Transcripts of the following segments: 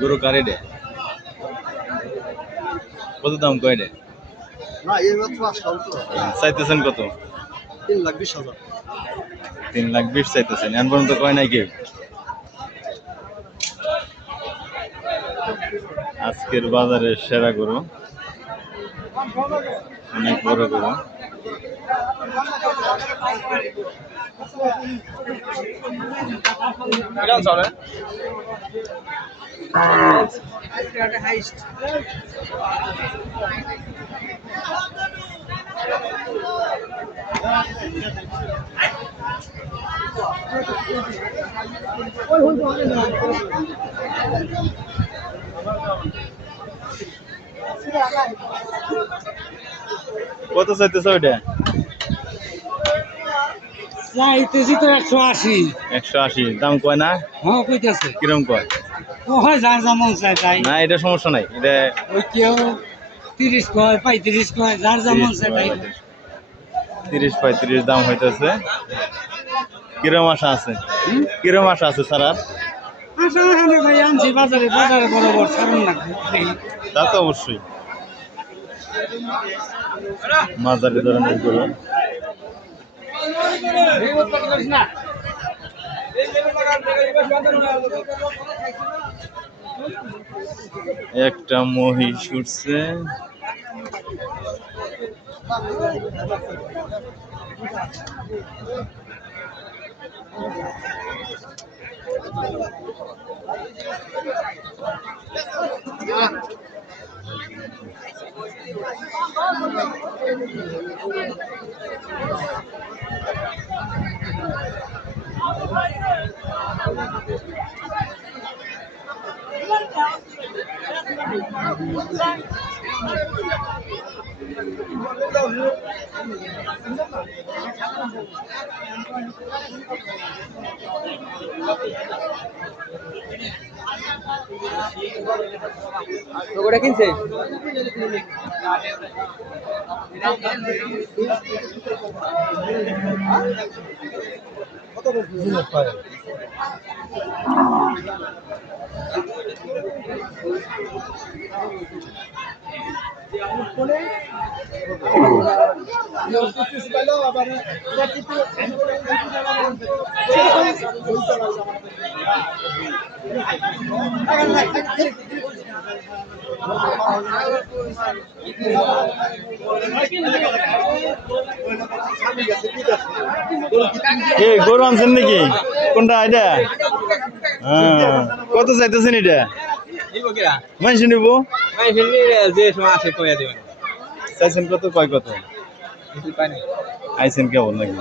গরু কারে দে কত দাম কয় দে না এই মাত্র আসলাম তো চাইতেছেন কত 3,20,000 3,20,000 চাইতেছেন এখন পর্যন্ত কয় নাই কেউ আজকের বাজারের সেরা গরু অনেক বড় গরু কত চাইতেছ ওইটা চাইতেছি তো 180 180 দাম কয় না হ্যাঁ কইতাছে কিরম কয় ও হয় যার যেমন চাই তাই না এটা সমস্যা নাই এটা ওই কেউ 30 কয় 35 কয় যার যেমন চাই তাই 30-35 দাম হইতেছে কিরম আশা আছে কিরম আশা আছে স্যার আর আচ্ছা এখানে ভাই আনছি বাজারে বরাবর ছাড়ুন না তা তো অবশ্যই মাঝারি ধরনের গরু একটা মহিষ উঠছে ওটা কিনছে কত দিনের পায় গরু আনছেন নাকি কোনটা এটা হ্যাঁ কত চাইতেছেন এটা মাইসে নিব যে সময় আসে কইয়া দেবেন চাইছেন কত কয় কত আইছেন কেমন নাকি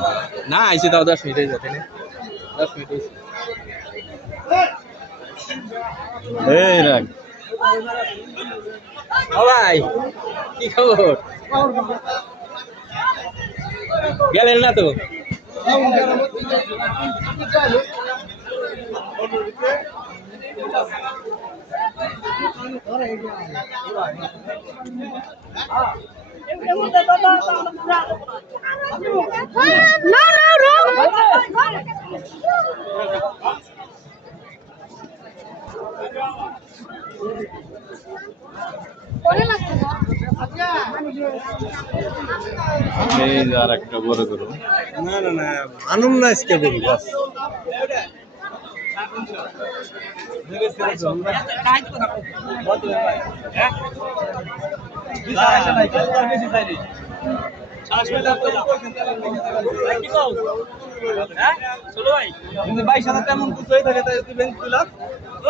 না আইসি তাও 10 মিনিট যাতে না 10 মিনিট এই রাখ ও ভাই কি খবর গেলেন না তো এই আর একটা বড় গরু না না না আনন্দ না আজকে বলি বাস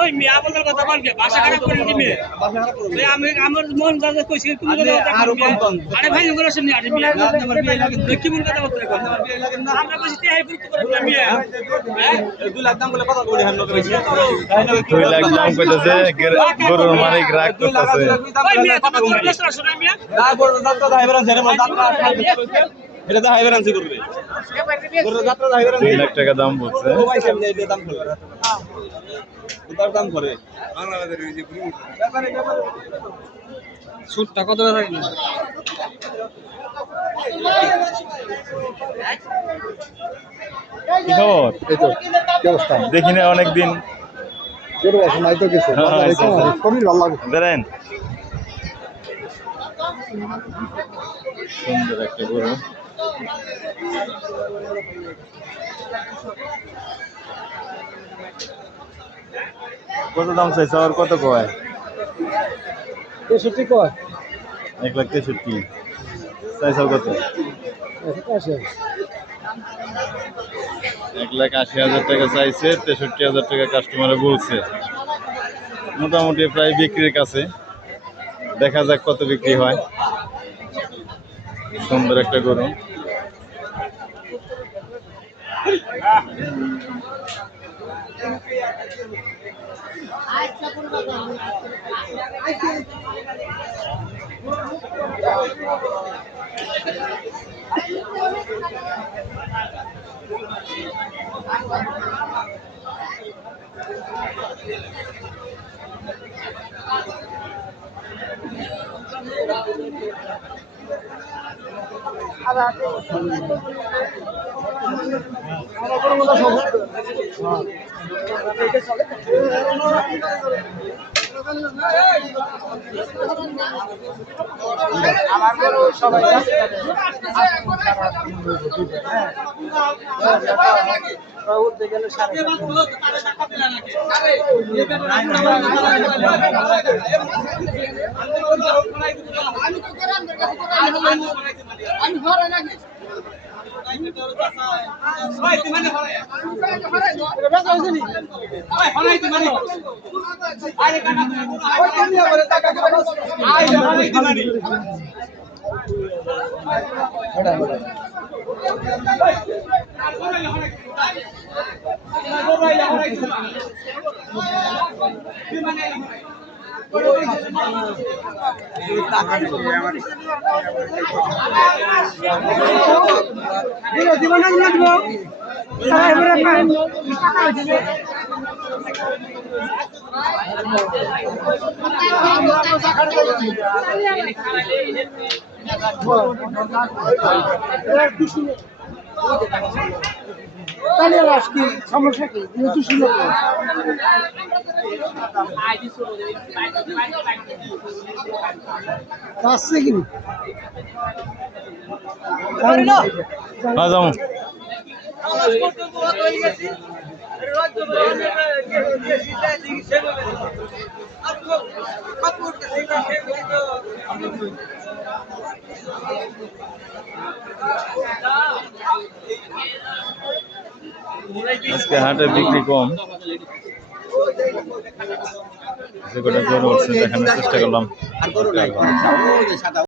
ওই মিয়া বলার কথা বলকে ভাষা খারাপ করে দিবে আমি আমার মন যাতে কইছি তুমি আরো কম কম আরে ভাই ওগুলো শুনি আরে মিয়া আমার বিয়ে লাগে কি মন কথা বলতে আমার বিয়ে লাগে না আমরা কইছি তাই করতে পারবো না মিয়া 2 লাখ দাম বলে কথা বলি হান্ন করেছি 2 লাখ দাম কইতাছে গরুর মালিক রাগ করতেছে ওই মিয়া কথা বলতে শুনে মিয়া না গরুর দাম তো দাইবেন ছেড়ে মত দাম এটা তো হাইবেরান্সি করবে গরুর যাত্রা হাইবেরান্সি 2 লাখ টাকা দাম বলছে ও ভাই সামনে এই দাম করে উদার দাম করে বাংলাদেশের এই যে সুটটা কত করে থাকবে? কি খবর? এই তো কি অবস্থা? দেখি না অনেকদিন। গরু আছে নাই তো কিছু হ্যাঁ, বাজারে আচ্ছা, তো আচ্ছা। শরীর ভালো লাগে। দাঁড়ান, সুন্দর একটা গরু। কত দাম চাইছে আর কত কয়? 63 কয় 1,63,000 চাইছে কত? 1,80,000 টাকা চাইছে, 63,000 টাকা কাস্টমারে বলছে। মোটামুটি প্রায় বিক্রির কাছে, দেখা যাক কত বিক্রি হয়। সুন্দর একটা গরু। সমস্যা কি তুই শুনে আসছে কি হ্যাঁ যাবো। আজকে হাটে বিক্রি কম, যে কটা গরু উঠছে দেখানোর চেষ্টা করলাম।